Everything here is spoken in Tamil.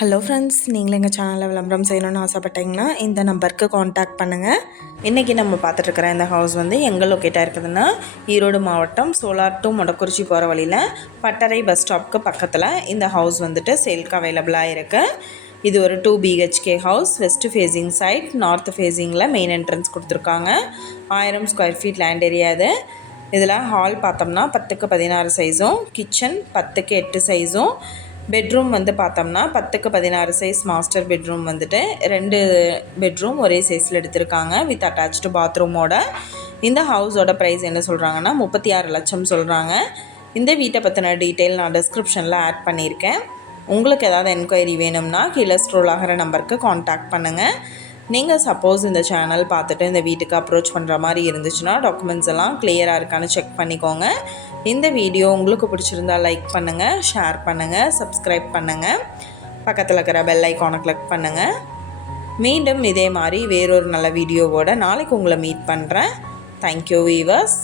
ஹலோ ஃப்ரெண்ட்ஸ், நீங்களும் எங்கள் சேனலில் விளம்பரம் செய்யணும்னு ஆசைப்பட்டீங்கன்னா இந்த நம்பருக்கு காண்டாக்ட் பண்ணுங்கள். இன்றைக்கி நம்ம பார்த்துட்ருக்குற இந்த ஹவுஸ் வந்து எங்கே லொக்கேட்டாக இருக்குதுன்னா ஈரோடு மாவட்டம் சோலார் டு மொடக்குறிச்சி போகிற வழியில் பட்டறை பஸ் ஸ்டாப்க்கு பக்கத்தில் இந்த ஹவுஸ் வந்துட்டு சேல்க்கு அவைலபிளாக இருக்குது. இது ஒரு 2 BHK house. West facing side, north ஃபேஸிங்கில் மெயின் என்ட்ரன்ஸ் கொடுத்துருக்காங்க. 1000 ஸ்கொயர் ஃபீட் லேண்ட் ஏரியா இது. இதில் ஹால் பார்த்தோம்னா 10க்கு 16 சைஸும், கிச்சன் 10க்கு 8 சைஸும், பெட்ரூம் வந்து பார்த்தோம்னா 10க்கு 16 சைஸ் மாஸ்டர் பெட்ரூம் வந்துட்டு 2 பெட்ரூம் ஒரே சைஸில் எடுத்திருக்காங்க வித் அட்டாச்டு பாத்ரூமோட. இந்த ஹவுஸோட ப்ரைஸ் என்ன சொல்கிறாங்கன்னா 36 லட்சம் சொல்கிறாங்க. இந்த வீட்டை பற்றின டீட்டெயில் நான் டிஸ்கிரிப்ஷனில் ஆட் பண்ணியிருக்கேன். உங்களுக்கு ஏதாவது என்கொயரி வேணும்னா கீழே ஸ்க்ரோல் ஆகிற நம்பருக்கு காண்டாக்ட் பண்ணுங்கள். நீங்கள் சப்போஸ் இந்த சேனல் பார்த்துட்டு இந்த வீட்டுக்கு அப்ரோச் பண்ணுற மாதிரி இருந்துச்சுன்னா டாக்குமெண்ட்ஸ் எல்லாம் கிளியராக இருக்கான்னு செக் பண்ணிக்கோங்க. இந்த வீடியோ உங்களுக்கு பிடிச்சிருந்தால் லைக் பண்ணுங்கள், ஷேர் பண்ணுங்கள், சப்ஸ்கிரைப் பண்ணுங்கள், பக்கத்தில் இருக்கிற பெல் ஐக்கானை கிளிக் பண்ணுங்கள். மீண்டும் இதே மாதிரி வேறொரு நல்ல வீடியோவோட நாளைக்கு உங்களை மீட் பண்ணுறேன். Thank you viewers.